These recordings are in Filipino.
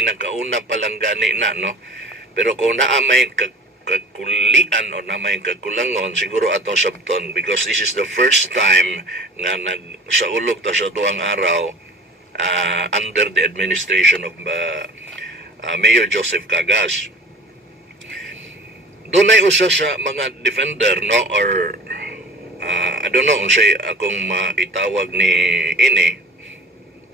pinakauna palang gani na, no? Pero kung naa may kakulian o na may kakulangon, siguro ato sabton because this is the first time nga nagsaulog ta sa tuwang araw under the administration of Mayor Joseph Cagas. Doon ay usa sa mga defender, no, or I don't know unsay akong maitawag ni ini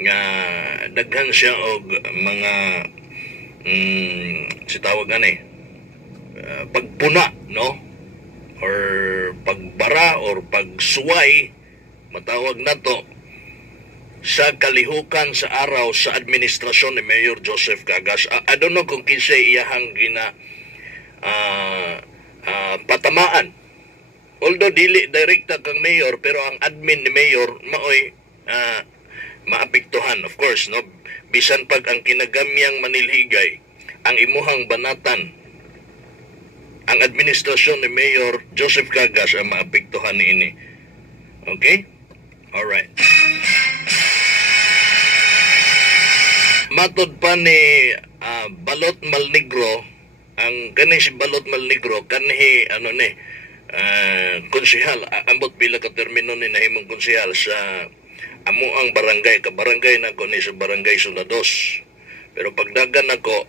nga daghan siya og mga si tawag ani pagpuna, no, or pagbara or pagsuway matawag nato sa kalihukan sa araw sa administrasyon ni Mayor Joseph Cagas. I don't know kung kinsay iyahang gina patamaan. Although dili direkta kang mayor, pero ang admin ni mayor maoy maapektuhan, of course, no? Bisan pag ang kinagamyang manilhigay ang imuhang banatan, ang administrasyon ni Mayor Joseph Cagas ang maapektuhan niini. Okay? Alright. Matod pa ni Balot Malnegro, ang kaning si Balot Malnegro kanhi ano ni konsehal, ambot pila ka termino ni nahimong konsehal sa amo ang barangay, ka barangay na ko ni sa barangay Sulados. Pero pagdagan nako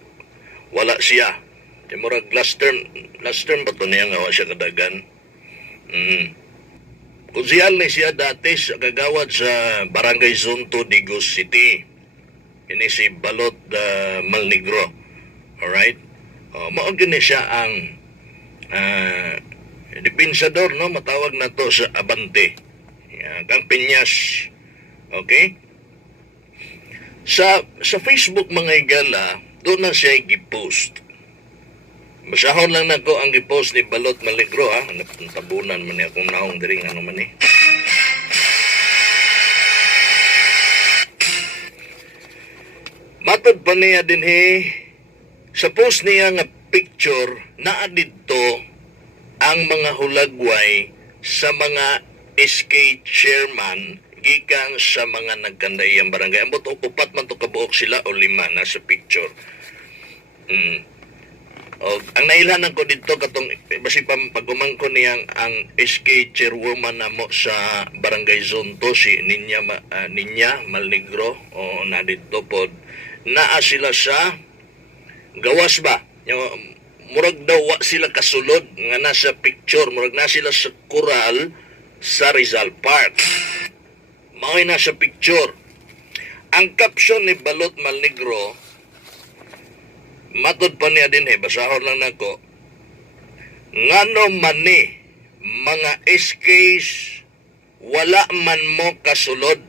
wala siya. Di murag last term ba to niya nga wa siya kadagan. Konsehal ni siya dati sa kagawad sa barangay Zone 2 Digos City. Ini si Balot Malnegro. Alright? Mao gini siya ang depensador, no, matawag na to sa Abante. Kang Piñas. Okay? Sa Facebook mga igala, doon na siya gipost. Masahon lang nako ang gipost ni Balot Malnegro, ha. Tabunan man ni akong naong diring ano man eh. Matod pa niya din sa post niya nga picture naa didto ang mga hulagway sa mga SK chairman gikan sa mga nagkandayang barangay. Ambot upat man to kabuok sila o 5 na sa picture. O ang nailhanan ko dito katong basi pagumang ko niyang ang SK chairwoman namo sa barangay Zone 2 si Ninya Malnegro o na dito pod naa sila sa gawas ba? Murag daw wa sila kasulod nga nasa picture, murag na sila sa kural sa Rizal Park. Mao'y nasa picture. Ang caption ni Balot Malnegro, matod pa niya din basahon lang nako. Ngano man ni mga SKs wala man mo kasulod.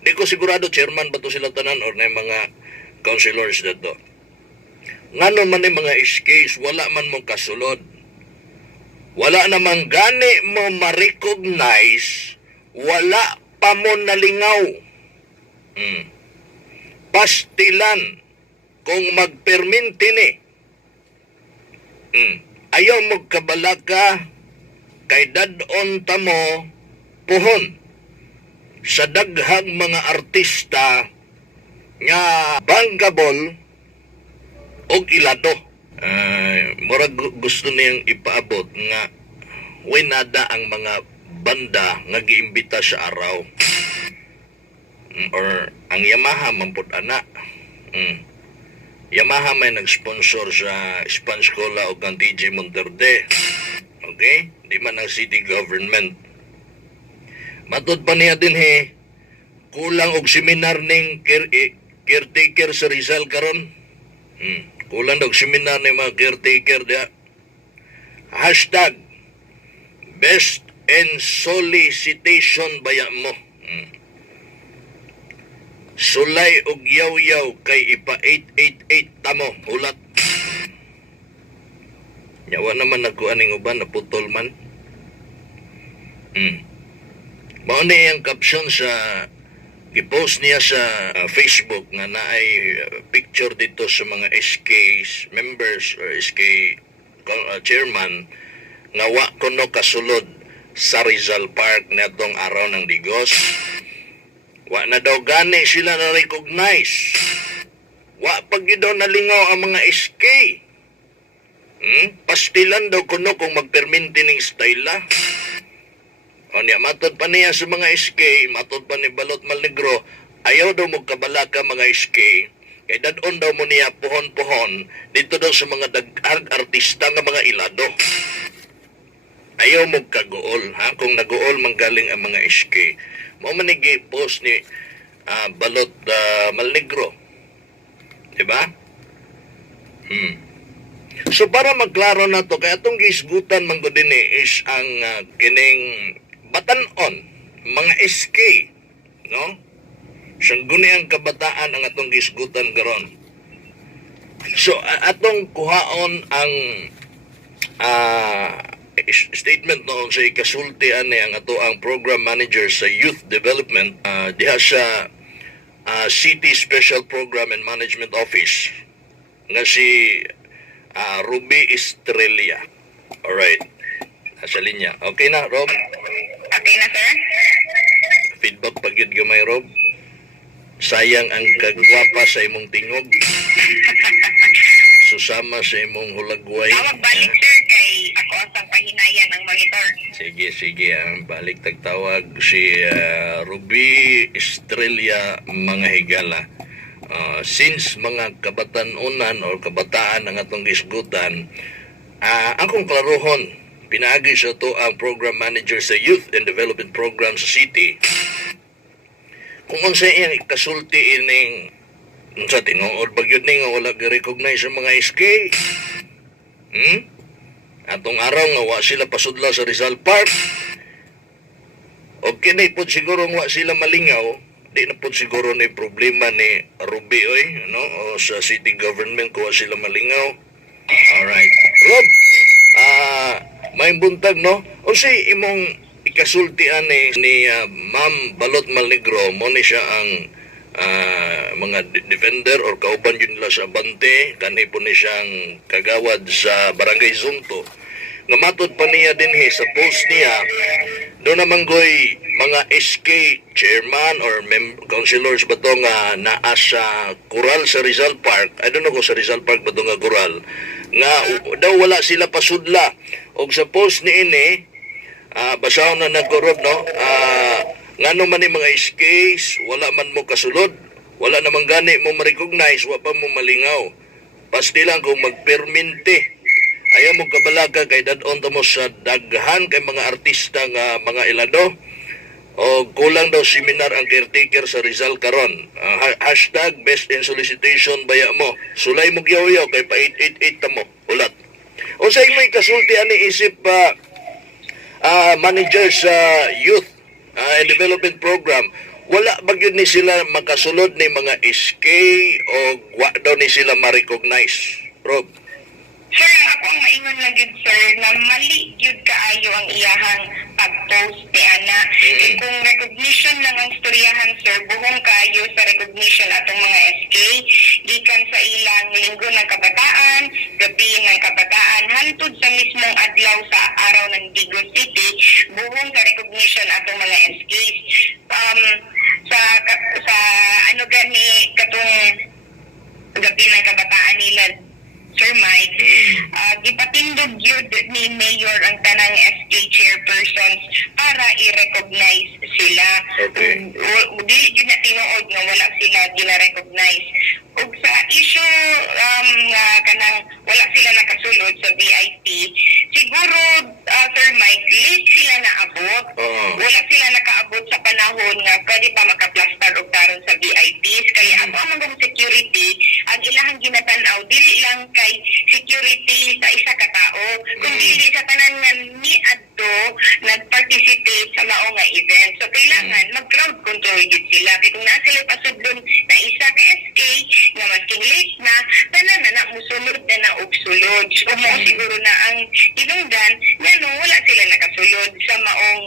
Di ko sigurado chairman ba to sila tanan or na mga councilors dito. Ngano man ni mga SKs wala man mo kasulod. Wala namang gani mo ma-recognize, wala pa mo nalingaw. Pastilan kung magperminti ni. Ayaw mo kabalaka kay dadon tamo puhon sa daghang mga artista nga bankable og ilado. Murag gusto niyang ipaabot nga winada ang mga banda nga giimbita sa araw. Or ang Yamaha mampud ana. Yamaha may nag-sponsor sa Spanish Cola o kang DJ Monterde. Okay? Di man ang city government. Matod pa niya din kulang og seminar ning caretaker sa Rizal karon. Kulang og seminar ning mga caretaker dia. Hashtag best and solicitation baya mo. Sulay og yaw-yaw kay ipa 888 tamo hulat. Yawa naman ako aning uban naputol man. Mao ni ang caption sa i-post niya sa Facebook nga naay picture dito sa mga SK members or SK chairman nga wa kuno kasulod sa Rizal Park natong araw ng Digos. Wa na daw gani sila na recognize. Wa pag yun daw nalingaw ang mga SK. Pastilan daw kuno kung magperminti ng style la. O niya, matod pa niya sa mga SK, matod pa ni Balot Malnegro, ayaw daw magkabalaka mga SK. Kaya dadon daw mo niya pohon-pohon dito daw sa mga daghang artista nga mga ilado. Ayaw mo kagool, ha? Kung nagool manggaling ang mga SK. Mo manigi post ni Balot Malnegro. Diba? So para magklaro na to, kaya itong gisgutan man ko din is ang kining batanon, mga SK, no? Siyang guni ang kabataan ang atong gisgutan karon. So atong kuhaon ang statement noon sa ikasultian ni ang ato ang program manager sa youth development diha sa City Special Program and Management Office nga si Ruby Estrella. Alright. Nasa linya. Okay na, Rob? Okay na, sir? Feedback pag yun gamay, Rob. Sayang ang kagwapa sa imong tingog. Susama sa imong hulagway. Tawag balik, sir, kay ako asang pahinayan ang monitor. Sige. Ang balik tagtawag si Ruby Estrella mga higala. Since mga kabatanunan o kabataan ang atong gisgutan, akong klarohon, pinaagi sa to ang program manager sa Youth and Development Program sa City. Kung ang sa iyang kasulti ining sa tinuod bagyod ni nga wala gi-recognize sa mga SK. Atong araw nga wa sila pasudla sa Rizal Park. O kinay po siguro nga sila malingaw, di na po siguro na problema ni Ruby no? O sa city government kung sila malingaw. Alright. Rob, may buntag, no? O si imong ikasultian ni Ma'am Balot Malnegro, mo ni siya ang mga defender or kauban yun nila sa Bante, kanhi po ni siyang kagawad sa Barangay Zunto. Nga matod pa niya din sa post niya, doon naman goy mga SK chairman or councilors ba to nga naa sa Coral sa Rizal Park. I don't know kung sa Rizal Park ba to nga Coral. Nga daw wala sila pasudla. O sa post ni ini, basaw na nagkorob, no? Nga naman yung mga SKs, wala man mo kasulod. Wala namang gani mo ma-recognize, wala pa mo malingaw. Pasti lang kung magperminte. Ayaw mo kabalaga kay dadon mo sa daghan kay mga artista nga mga ilado. O kulang daw seminar ang caretaker sa Rizal karon. Hashtag best in solicitation baya mo. Sulay mo giyaw kay pa 888 ta mo. Ulat. O sa imo kasulti ani isip manager sa youth and development program, wala ba yun ni sila makasulod ni mga SK o wa daw ni sila ma-recognize? Rob? Sir, ako ang maingon lang yun, sir, na mali yun kaayo ang iyahang pag-post ni Ana. Kung recognition lang ang storyahan, sir, buhong kaayo sa recognition atong mga SK, gikan sa ilang linggo ng kabataan, gabi ng kabataan, hantod sa mismong adlaw sa araw ng Digos City, buhong sa recognition atong mga SK. Sa ano gani katong gabi ng kabataan nila, Sir Mike, gipatindog yun ni Mayor ang tanang SK chairpersons para i-recognize sila. Okay. Dili yun na tinuod nga wala sila gina-recognize. Ug sa issue nga kanang wala sila nakasulod sa VIP, siguro, Sir Mike, late sila naabot. Wala sila nakaabot sa panahon nga pwede pa makaplastar og taron sa VIPs. Kaya ako ang security, ang ilahang ginatanaw, dili lang kay security sa isa ka tao, kundi sa tanan nga ni adto nag-participate sa mao nga event. So kailangan mag-crowd control gid sila. Kaya kung naa sila pasudlon na isa ka SK nga masking late na, tanan na musulod na og sulod. So mo siguro na ang tinungdan nga no wala sila nakasulod sa maong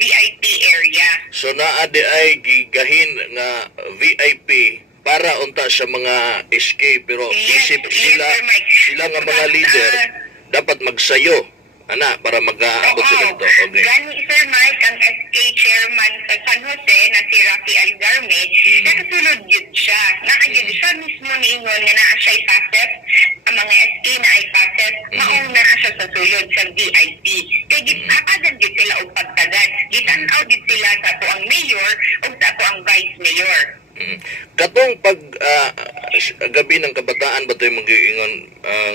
VIP area. So naa di ay gigahin nga VIP para unta sa mga SK, pero isip sila nga mga leader dapat magsayo para mag-aabot sila dito. Okay. Gani, Sir Mike, ang SK chairman sa San Jose na si Rafi Algarme, nakasulod yun siya. Nakayun siya mismo niingon nga naa siya passive, ang mga SK na ay passive, mauna siya sa sulod sa VIP. Kaya gitapagan gid sila og pagtagad. Gitan-aw gid sila sa ato ang mayor ug sa ato ang vice mayor. Katong pag gabi ng kabataan ba tayo mag-iingon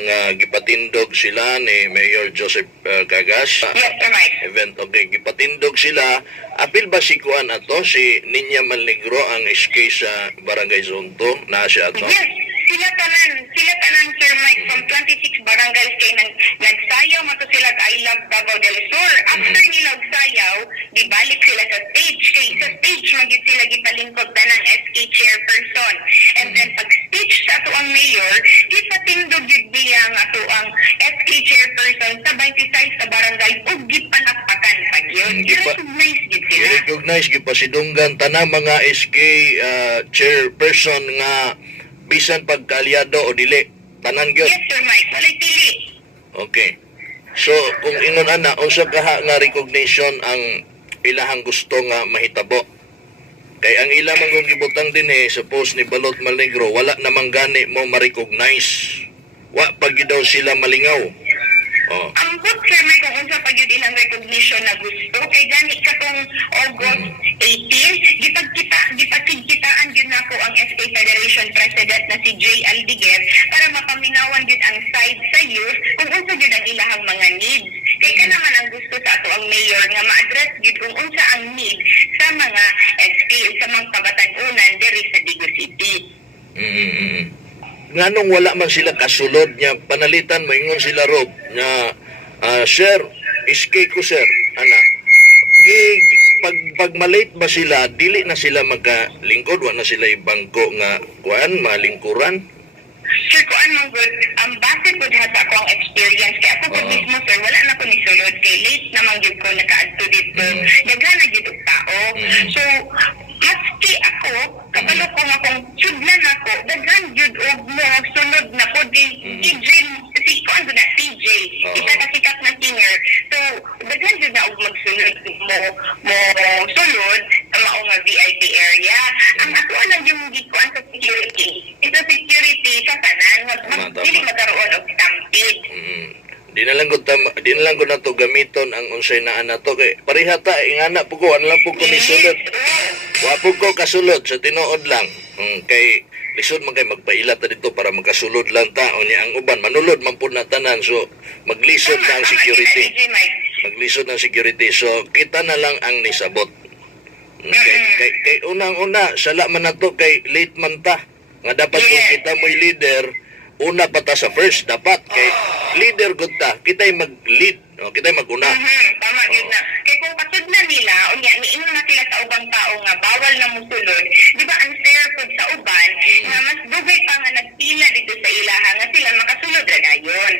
nga gipatindog sila ni Mayor Joseph Gagas? Yes, Sir Mike. Event, okay, gipatindog sila. Apil ba si Kuan ato, si Ninya Malnegro ang SK sa Barangay Zone 2? Na siya ato? Yes, sila tanan, Sir Mike, from 26 barangays kay nagsayaw mato sila sa I Love Davao del Sur. After nila og sayaw, gibalik sila sa stage. Kay sa stage, magid sila gipalingkod ng SK chairperson. And then pag speech sa ato ang mayor, gipatindog gid niya ang ato ang SK chairperson sa 26 sa barangay ug gipanakpakan pag yun. I-recognize gid sila. I-recognize, gipasidunggan tanang mga SK chairperson nga bisan pagkaalyado o dili. Tanan gyud. Yes, Sir Mike, walay pili. Okay. So, kung ingon ana, unsa kaha nga recognition ang ilahang gusto nga mahitabo? Kay ang ila man kung gibutang din sa post ni Balot Malnegro, wala namang gani mo ma-recognize. Wa pag daw sila malingaw. Oh. Ang good, Sir Mike, kung unsa pa yun ilang recognition na gusto, kay gani ka tong August 18, gipagkitaan yun na ko ang SK Federation President na si Jay Aldiguer para mapaminawan yun ang side sa youth kung unsa yun ang ilahang mga needs. Kay ka naman ang gusto sa ato ang mayor nga ma-address yun kung unsa ang need sa mga SK sa mga kabatan-unan diri sa Digo City. Nganong wala man sila kasulod niya panalitan moingon sila Rob nga sir SK ko sir ana pag malate ba sila dili na sila magkalingkod wa na sila ibangko nga kuan malingkuran. Sir, kuan mong good, base po diha sa akong experience, kaya ako po mismo, sir, wala na ko ni sulod, kay late naman yun ko nakaadto dito, nagana yun og tao. So, maski ako, kabalo ko nga kung sudlan ako, daghan yun og mo, sulod na po, TJ, si kuan ko na, TJ, isa kasikat na singer. So, daghan yun na og magsulod mo sulod, sa mao nga VIP area. Ang ako lang yung gikuan sa security, ito security sa tanan, dili magkaroon og stampede. Di na lang ko na to gamiton ang unsay naa na to kay parihata ingana po ko ano lang po ko ni sulod. Wa po ko kasulod sa tinuod lang. Kay lisod man kay magpaila ta dito para magkasulod lang ta unya ang uban manulod man pud na tanan so maglisod na ang security. Maglisod ng security so kita na lang ang nisabot. Kay unang-una sala man nato kay late man ta nga dapat kung kita mo'y leader una pa ta sa first dapat kay leader gud ta kitay mag-lead no kitay mag-una. Tama yun na. Kay kung pasud na nila unya niingon na sila sa ubang tao nga bawal na musulod, di ba unfair pud sa uban nga mas dugay pa nga nagpila dito sa ilaha nga sila makasulod ra dayon.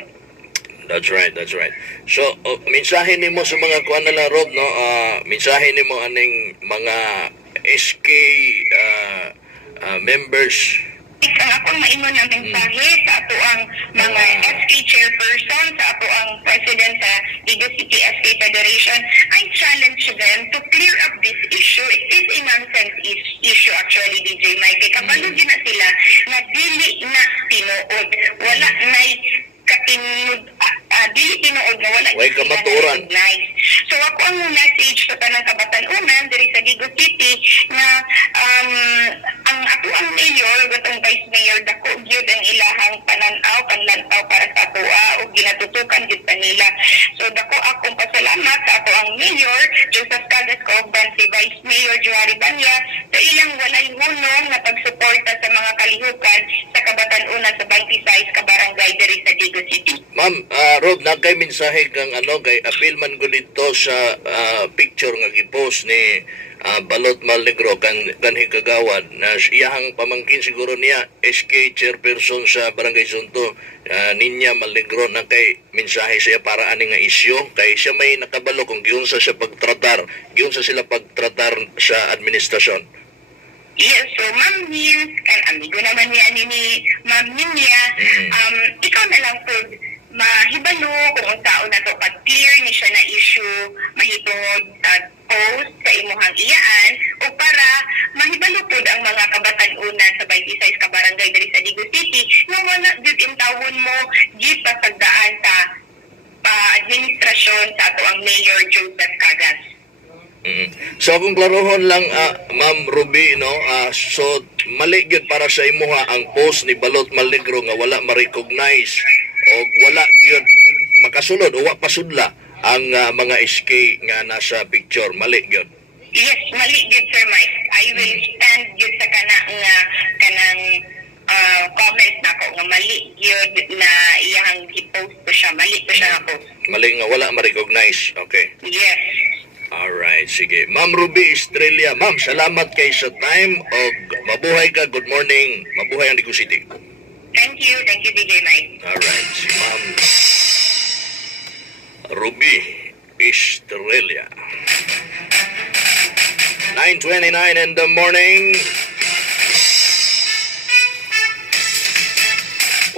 That's right. So, mensahe nimo sa mga kuan na lang Rob no, mensahe nimo aning mga SK members. Ang akong maingon ng mensahe sa ato ang mga SK chairperson, sa ato ang president sa Digo City SK Federation, I challenge them to clear up this issue. It is a nonsense issue actually, DJ Mike. Kay kabalugin na sila na dili na tinuod. Wala na'y katinud, dili tinuod na wala Way kamaturan. So ako ang message sa tanang kabatan-unan diri sa Digo City nga ang ato ang mayor gatong vice mayor dako gyud ang ilahang panlantaw para sa atoa ug ginatutukan gyud pa nila. So dako akong pasalamat sa ato ang mayor Joseph Gagas Cogban, si vice mayor Johari Banya sa ilang walay hunong na pagsuporta sa mga kalihukan sa kabatan-unan sa 26 ka barangay diri sa Digo City. Ma'am, Rob, nakay mensahe kang kay appeal man ko dito sa picture nga gipost ni Balot Malnegro kanhi kagawad na iyahang pamangkin siguro niya SK chairperson sa Barangay Zone 2 Ninya Malnegro na kay mensahe siya para ani nga isyu kay siya may nakabalo kung giunsa siya pagtratar sila pagtratar sa administrasyon. Yes, so Ma'am Nils, kan amigo naman niya ni Ma'am Ninya, ikaw na lang po mahibalo kung unsaon na to pag-clear ni siya na issue mahitungod post sa imuhang iyaan o para mahibalo po ang mga kabatan-unan sa 26 ka barangay diri sa Digo City pagkahawon mo gipasagdaan sa administrasyon sa ato ang Mayor Joseph Cagas. So kung klarohon lang, Ma'am Ruby, no, so mali gyud para sa imuha ang post ni Balot Malnegro nga wala ma-recognize o wala gyud makasulod o wa pasudla ang mga SK nga nasa picture. Mali gyud. Yes, mali gyud Sir Mike. I will stand gyud sa kanang comment nako nga mali gyud na iyang i-post ko siya. Mali ko siya nga post. Mali nga wala ma-recognize. Okay. Yes. Alright, sige. Ma'am Ruby Estrella, ma'am, salamat kay sa time o mabuhay ka. Good morning. Mabuhay ang Ligo City. Thank you, DJ Mike. Alright, si Ma'am Ruby Estrella. 9:29 in the morning.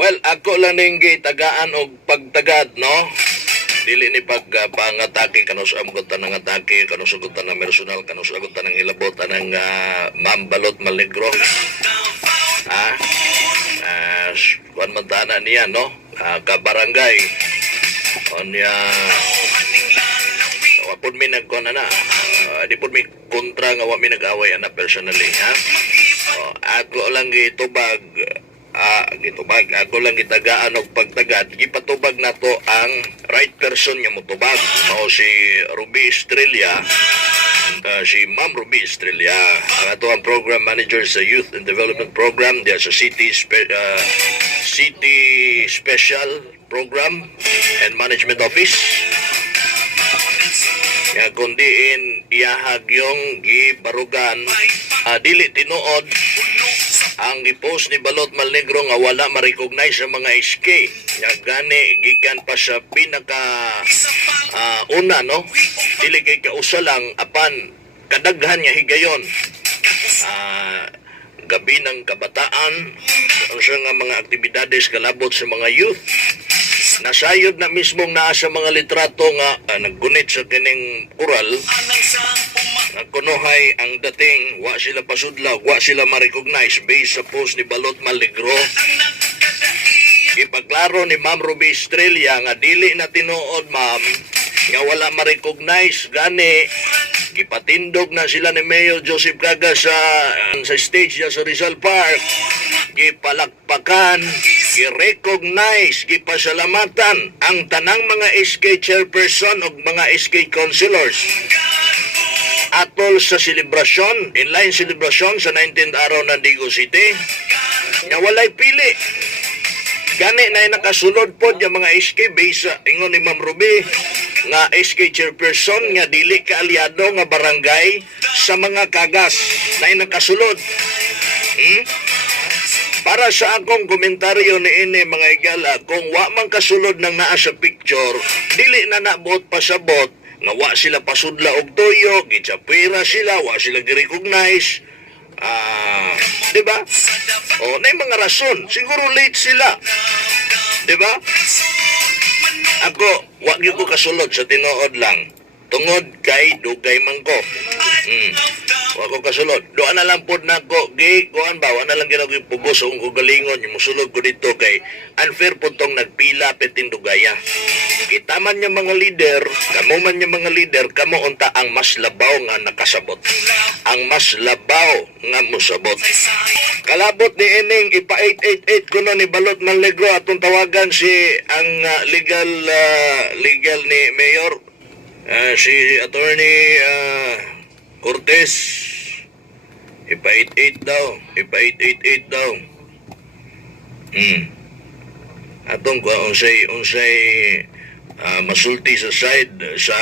Well, ako lang ning gitagaan og pagtagad, no? Dili ni pangatake kanus amugutan ng atake, kanus agutan ng personal, kanus agutan ng hilabot ng Ma'am Balot Malnegro. Kuan man tanan niya, no? Kabarangay. Onya wapod mi nagkuan na. Di pod mi kontra nga wa mi nag-away ana personally, ha? Ako lang gitubag ako lang gitagaan og pagtagad gipatubag nato ang right person nga motubag mao si Ruby Estrella, si Ma'am Ruby Estrella, ang ato ang program manager sa Youth and Development Program diya sa City Special Program and Management Office. Nga kundiin iyahag yung gibarugan dili tinuod ang gipost ni Balot Malnegro nga wala ma-recognize sa mga SK. Nga gani gikan pa sa pinaka una, no? Dili kay kausa lang apan kadaghan nga higayon. Gabi ng kabataan, ang nga mga aktibidades kalabot sa mga youth. Nasayod na mismong naa sa mga litrato nga naggunit sa kining kural nga kunohay ang dating wa sila pasudla, wa sila ma-recognize based sa post ni Balot Malnegro. Ipaklaro ni Ma'am Ruby Estrella nga dili na tinuod, ma'am, nga wala ma-recognize gani gipatindog na sila ni Mayor Joseph Cagas sa stage niya sa Rizal Park. Gipalakpakan, gi-recognize, gipasalamatan ang tanang mga SK chairperson o mga SK councilors atol sa selebrasyon, inline selebrasyon sa 19th araw ng Ligo City. Nga walay pili. Gani na nakasunod po yung mga SK base sa ingon ni Ma'am Ruby nga SK chairperson nga dili ka aliado nga barangay sa mga Cagas na nakasulod. Para sa akong komentaryo ni ini mga igala, kung wa man kasulod ng naa sa picture, dili na nabot pa sa bot nga wa sila pasudla og toyo, gitsapira sila, wa sila gi-recognize. Di ba? Na mga rason, siguro late sila. Di ba? Ako, wa gyud ko kasulod sa tinuod lang. Tungod kay dugay man ko. Wa ko kasulod. Doan na lang pod nako, kuan ba, wa na lang ginag pugos ang ugalingon yung musulod ko dito kay unfair po tong nagpila petin dugaya. Kita man niya mga leader, kamo man niya mga leader, kamo unta ang mas labaw nga nakasabot. Ang mas labaw nga musabot. Kalabot ni ining ipa 888 kuno ni Balot Malnegro atong tawagan si ang legal ni Mayor, si Attorney Cortez. Ipa 88 daw. Ipa 888 daw. Atong unsay masulti sa side sa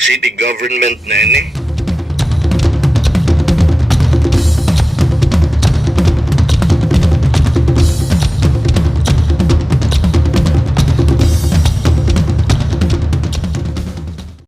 city government na ini.